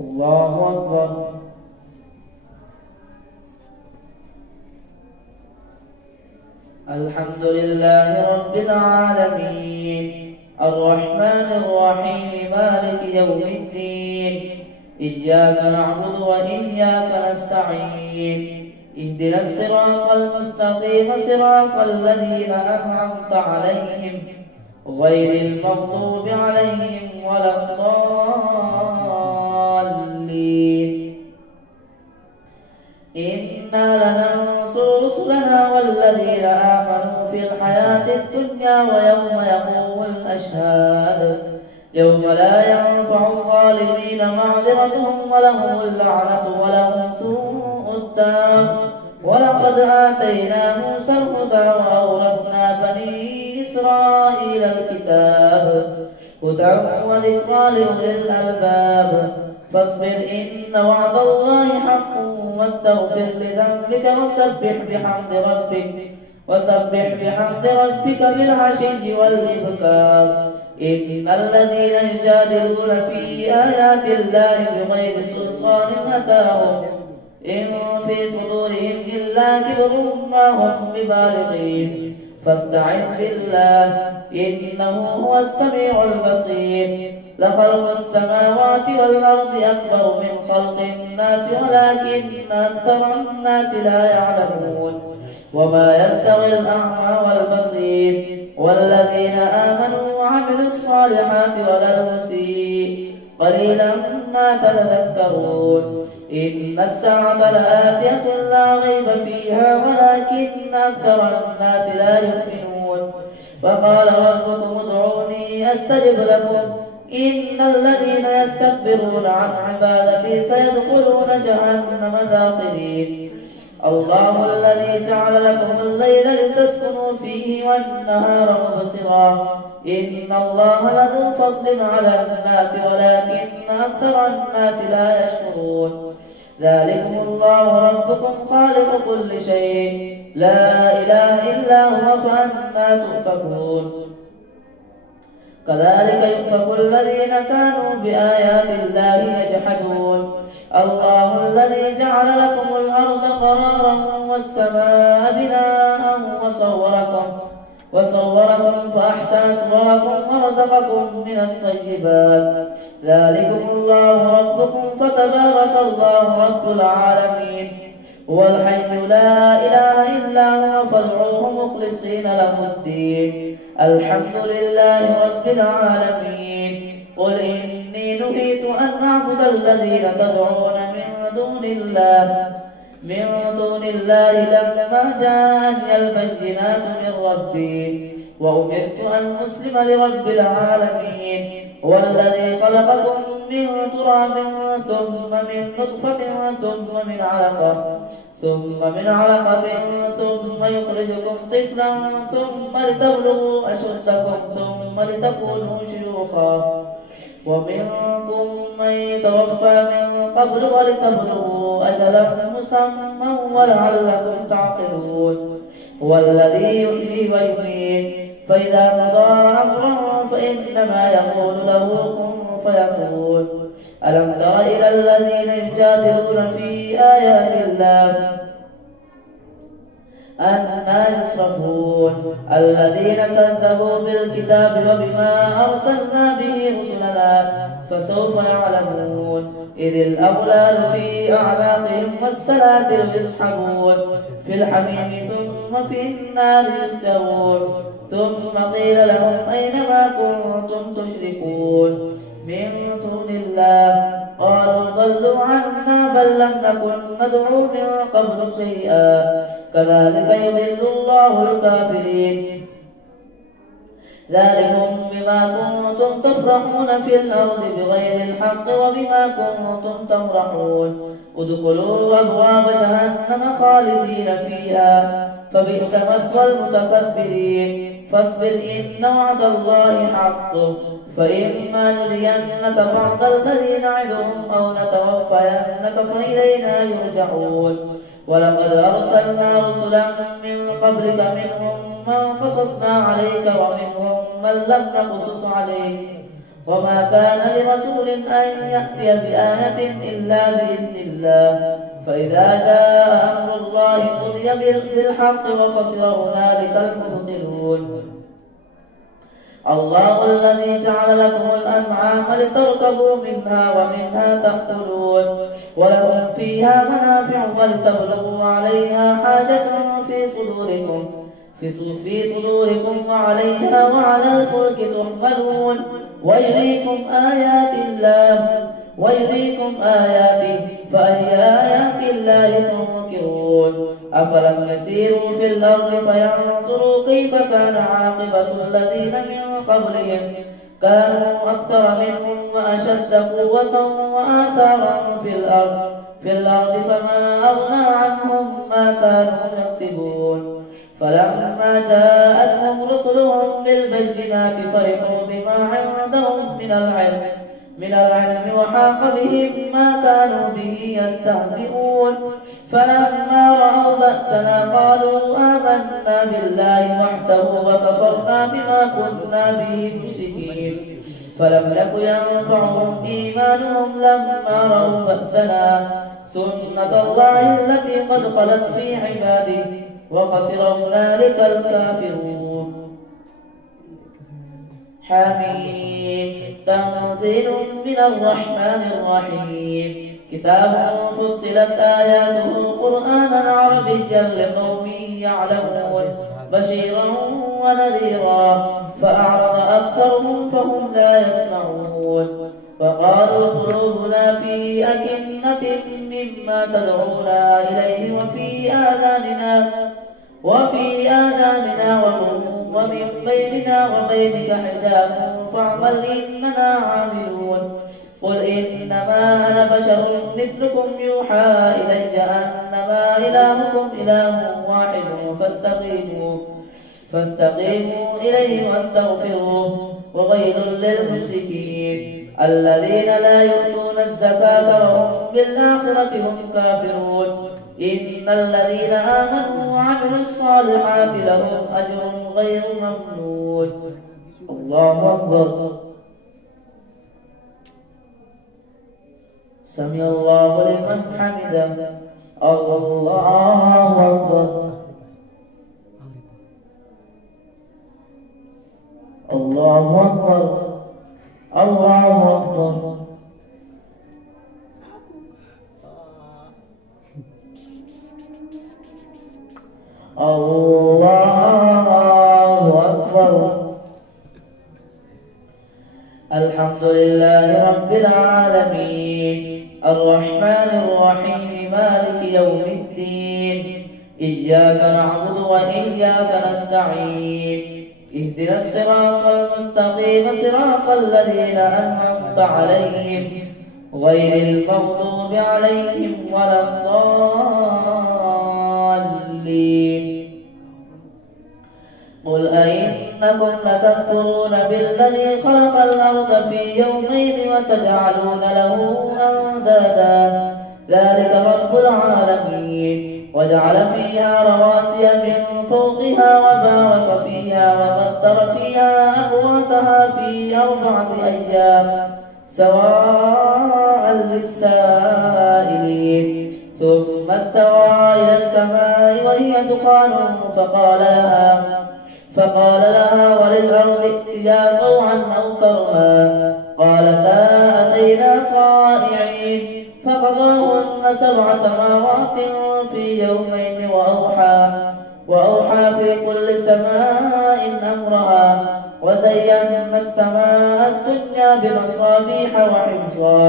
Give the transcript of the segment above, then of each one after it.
الله أكبر. الحمد لله رب العالمين الرحمن الرحيم مالك يوم الدين إياك نعبد وإياك نستعين اهدنا الصراط المستقيم صراط الذين أنعمت عليهم غير المغضوب عليهم ولا الضالين. إنا لننصر رسلنا والذين آمنوا في الحياة الدنيا ويوم يقوم الأشهاد يوم لا ينفع الظالمين معذرتهم ولهم اللعنة ولهم سوء الدار. ولقد آتينا موسى الهدى وأورثنا بني إسرائيل الكتاب هدى وذكرى لأولي الألباب. فاصبر إن وعد الله حق واستغفر لذنبك وسبح بحمد ربك بالعشي والإبكار. إن الذين يجادلون في آيات الله بغير سلطان أتاهم إن في صدورهم إلا كبر ما هم ببالغين فاستعذ بالله إنه هو السميع البصير. لخلق السماوات والأرض أكبر من خلق الناس ولكن أكثر الناس لا يعلمون. وما يستوي الأعمى والبصير والذين آمنوا وعملوا الصالحات ولا المسيء قليلا ما تتذكرون. إن الساعة لآتية لا ريب فيها ولكن أكثر الناس لا يؤمنون. وقال ربكم ادعوني أستجب لكم إن الذين يستكبرون عن عبادتي سيدخلون جهنم داخرين. الله الذي جعل لكم الليل لتسكنوا فيه والنهار مبصرا إن الله لذو فضل على الناس ولكن أكثر الناس لا يشكرون. ذلكم الله ربكم خالق كل شيء لا إله إلا هو فأنى تؤفكون. كذلك يؤفك الذين كانوا بآيات الله يجحدون. الله الذي جعل لكم الأرض قرارا والسماء بناء وصوركم فأحسن صوركم ورزقكم من الطيبات. ذلكم الله ربكم فتبارك الله رب العالمين. هو الحي لا إله إلا هو فادعوه مخلصين له الدين. الحمد لله رب العالمين. قل إني نهيت أن أعبد الذين تدعون من دون الله لما جاءني البينات من ربي وأمرت أن أسلم لرب العالمين. هو الذي خلقكم من تراب ثم من نطفة ثم من علقة ثم يخرجكم طفلا ثم لتبلغوا أشدكم ثم لتكونوا شيوخا ومنكم من يتوفى من قبل ولتبلغوا أجلا مسمى ولعلكم تعقلون. هو الذي يحيي ويميت فإذا قضى أمرا فإنما يقول له كن فيكون. ألم تر إلى الذين يجادلون في آيات الله أنى يصرفون الذين كذبوا بالكتاب وبما أرسلنا به رسلنا فسوف يعلمون. إذ الأغلال في أعناقهم والسلاسل يسحبون في الحميم ثم في النار يسجرون. ثم قيل لهم أين ما كنتم تشركون من دون الله قالوا ضلوا عنا بل لم نكن ندعو من قبل شيئا كذلك يضل الله الكافرين. ذلكم بما كنتم تفرحون في الأرض بغير الحق وبما كنتم تمرحون. ادخلوا أبواب جهنم خالدين فيها فبئس مثوى المتكبرين. فاصبر إن وعد الله حق فإما نرينك بعض الذي نعدهم أو نتوفينك فإلينا يرجعون. ولقد أرسلنا رسلا من قبلك منهم من قصصنا عليك ومنهم من لم نقصص عليك وما كان لرسول أن يأتي بآية إلا بإذن الله فإذا جاء أمر الله قضي بالحق وخسر هنالك المبطلون. الله الذي جعل لكم الأنعام لتركبوا منها ومنها تأكلون ولكم فيها منافع ولتبلغوا عليها حاجة في صدوركم وعليها وعلى الفلك تحملون ويريكم آياته فأي آيات الله تنكرون. أفلم يسيروا في الأرض فينظروا كيف كان عاقبة الذين من قبلهم كانوا أكثر منهم وأشد قوة وآثارا في الأرض فما أغنى عنهم ما كانوا يكسبون. فلما جاءتهم رسلهم بالبينات فرحوا بما عندهم من العلم وحاق بهم ما كانوا به يستهزئون. فلما رأوا بأسنا قالوا آمنا بالله وحده وكفرنا بما كنا به مشركين. فلم يك ينفعهم إيمانهم لما رأوا بأسنا سنة الله التي قد خلت في عباده وخسر هنالك الكافرون. حميم تنزيل من الرحمن الرحيم كتاب فصلت آياته قرآنا عربيا لقوم يعلمون بشيرا ونذيرا فأعرض أكثرهم فهم لا يسمعون. فقالوا قلوبنا في أكنة مما تدعونا إليه وفي آذاننا ومن بيننا وبينك حجاب فاعمل إننا عاملون. قل إنما أنا بشر مثلكم يوحى إلي أنما إلهكم إله واحد فاستقيموا إليه واستغفروه. وويل للمشركين الذين لا يؤتون الزكاة وهم بالآخرة هم كافرون. إن الذين آمنوا وعملوا الصالحات لهم أجر غير ممنون. الله أكبر. سمع الله لمن حمده. الله أكبر. الله أكبر. الله أكبر. الله أكبر. الحمد لله رب العالمين الرحمن الرحيم مالك يوم الدين إياك نعبد وإياك نستعين اهدنا الصراط المستقيم صراط الذين أنعمت عليهم غير المغضوب عليهم ولا الضالين. قل أئنكم لتكفرون بالذي خلق الأرض في يومين وتجعلون له أندادا ذلك رب العالمين وجعل فيها رواسي من فوقها وبارك فيها وقدر فيها أقواتها في 4 أيام سواء للسائلين. ثم استوى إلى السماء وهي دخان فقال لها وللأرض ائتيا طوعا أو كرها قالتا أتينا طائعين. فقضاهن 7 سماوات في يومين وأوحى في كل سماء أمرها وزينا السماء الدنيا بمصابيح وحفظا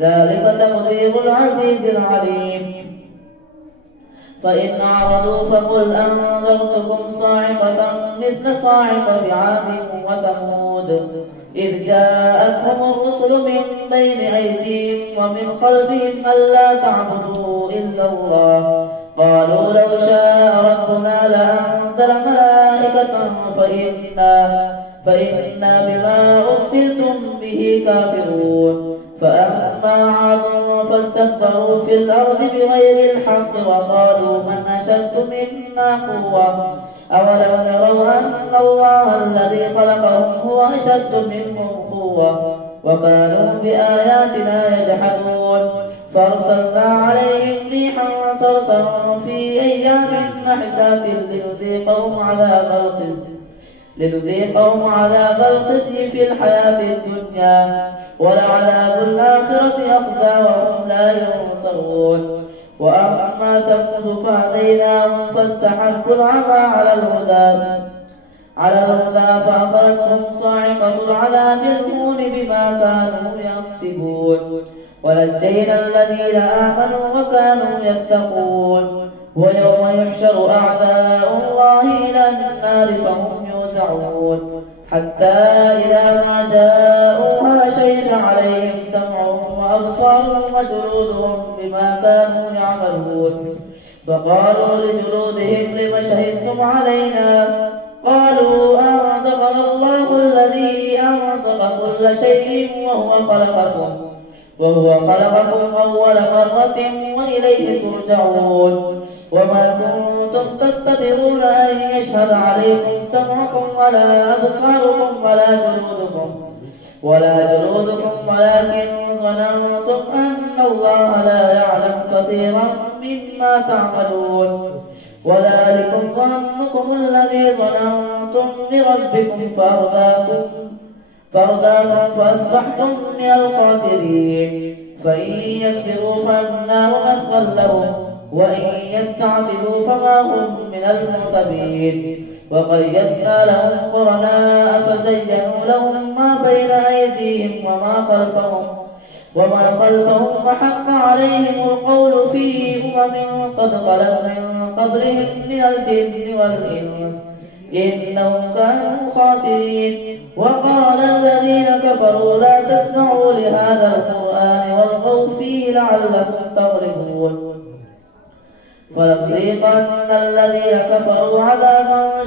ذلك تقدير العزيز العليم. فإن أعرضوا فقل أنذرتكم صاعقة مثل صاعقة عاد وثمود إذ جاءتهم الرسل من بين أيديهم ومن خلفهم ألا تعبدوا إلا الله قالوا لو شاء ربنا لأنزل ملائكة فإنا بما أرسلتم به كافرون. فأما عاد فاستكبروا في الأرض بغير الحق وقالوا من أشد منا قوة أولم يروا أن الله الذي خلقهم هو أشد منهم قوة وكانوا بآياتنا يجحدون فأرسلنا عليهم ريحا صرصرا في أيام نحسات لنذيقهم عذاب الخزي في الحياة الدنيا ولعذاب الآخرة أخزى وهم لا ينصرون. وأما ثمود فهديناهم فاستحبوا العمى على الهدى فأخذتهم صاعقة العذاب الهون بما كانوا يكسبون ونجينا الذين آمنوا وكانوا يتقون. ويوم يحشر أعداء الله إلى النار فهم يوزعون حتى إذا ما جاءوها شهد عليهم سمعهم وأبصارهم وجلودهم بما كانوا يعملون فقالوا لجلودهم لم شهدتم علينا قالوا أنطقنا الله الذي أنطق كل شيء وهو خلقكم أول مرة وإليه ترجعون. وما كنتم تستترون أن يشهد عليكم سمعكم ولا أبصاركم ولا جلودكم ولكن ظننتم أن الله لا يعلم كثيرا مما تعملون. وذلكم ظنكم الذي ظننتم بربكم فأرداكم فأصبحتم من الخاسرين. فإن يصبروا فالنار مثوى لهم وإن يستعتبوا فما هم من المعتبين. وقيضنا لهم قرناء فزينوا لهم ما بين أيديهم وما خلفهم وحق عليهم القول في قد خلت من قبلهم من الجن والإنس إنهم كانوا خاسرين. وقال الذين كفروا لا تسمعوا لهذا القرآن والغوا فيه لعلكم تغلبون. ولنذيقن الذين كفروا عذابا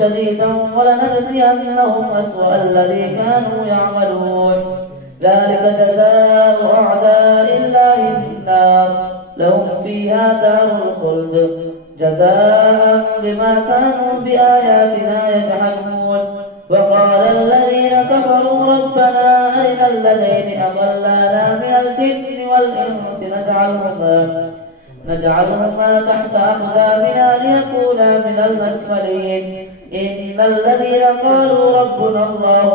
شديدا ولنجزينهم أسوأ الذي كانوا يعملون. ذلك جزاء أعداء الله النار لهم فيها دار الخلد جزاء بما كانوا بآياتنا يجحدون. وقال الذين كفروا ربنا أرنا الذين أضلانا من الجن والإنس نجعلهما تحت أقدامنا ليكونا من المسفلين. إن الذين قالوا ربنا الله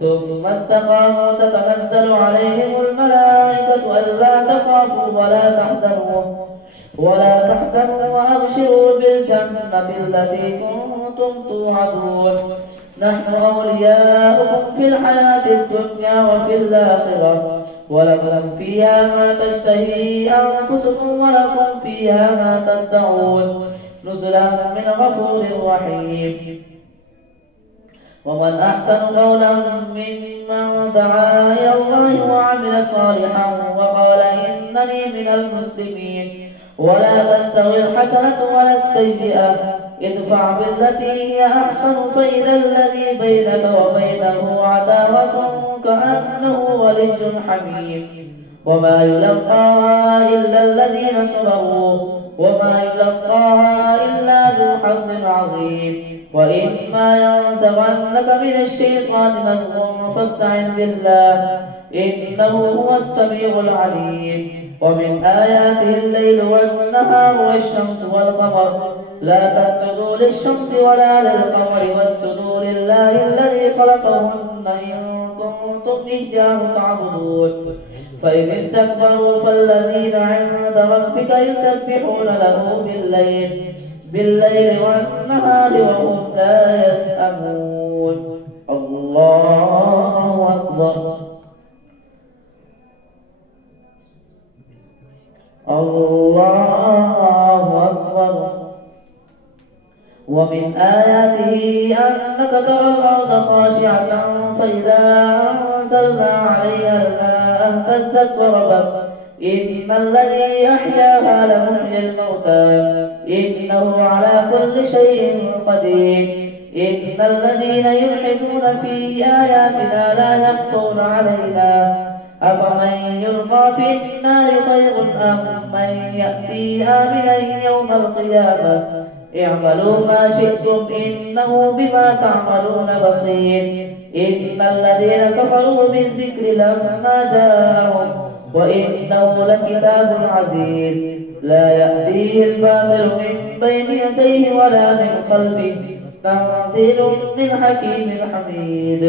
ثم استقاموا تتنزل عليهم الملائكة ألا تخافوا ولا تحزنوا وأبشروا بالجنة التي كنتم توعدون. نحن أولياؤكم في الحياة الدنيا وفي الآخرة ولكم فيها ما تشتهي أنفسكم ولكم فيها ما تدعون نزلا من غفور رحيم. ومن أحسن قولا ممن دعا إلى الله وعمل صالحا وقال إنني من المسلمين. ولا تستوي الحسنة ولا السيئة ادفع بالتي هي أحسن فإذا الذي بينك وبينه عداوة كأنه ولي حميم. وما يلقاها إلا الذين صبروا وما يلقاها إلا ذو حظ عظيم. وإما ينزغنك من الشيطان نزغ فاستعذ بالله إنه هو السميع العليم. ومن آياته الليل والنهار والشمس والقمر لا تسجدوا للشمس ولا للقمر واسجدوا لله الذي خلقهن إن كنتم إياه تعبدون. فإن استكبروا فالذين عند ربك يسبحون له بالليل والنهار وهم لا يسأمون. الله أكبر الله أكبر. ومن آياته أنك ترى الأرض خاشعة فإذا أنزلنا عليها الماء اهتزت وربت إن الذي أحياها لمحيي الموتى إنه على كل شيء قدير. إن الذين يلحدون في آياتنا لا يخفون علينا أفمن يلقى في النار خير أم من يأتي آمنا يوم القيامة اعملوا ما شئتم إنه بما تعملون بصير. إن الذين كفروا بالذكر لما جاءهم وإنه لكتاب عزيز لا يأتيه الباطل من بين يديه ولا من خلفه تنزيل من حكيم حميد.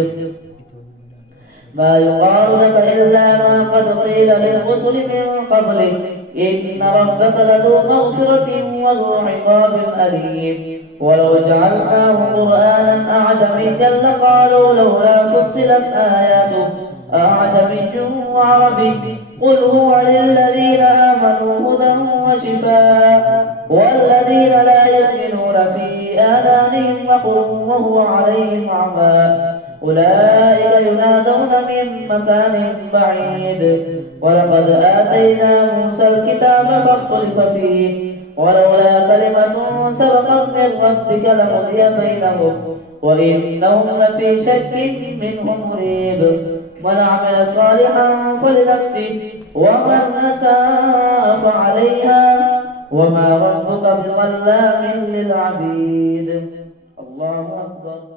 ما يقال لك إلا ما قد قيل للرسل من قبلك إن ربك لذو مغفرة وذو عقاب أليم. ولو جعلناه قرآنا أعجميا لقالوا لولا فصلت آياته أعجمي وعربي قل هو للذين آمنوا هدى وشفاء والذين لا يؤمنون في آذانهم وقر وهو عليهم عمى أولئك ينادون من مكان بعيد. ولقد آتينا موسى الكتاب فاختلف فيه ولولا كلمة سبقت من ربك لقضي بينهم وإنهم لفي شك منه مريب. من عمل صالحا فلنفسه ومن أساء فعليها وما ربك بظلام للعبيد. الله أكبر.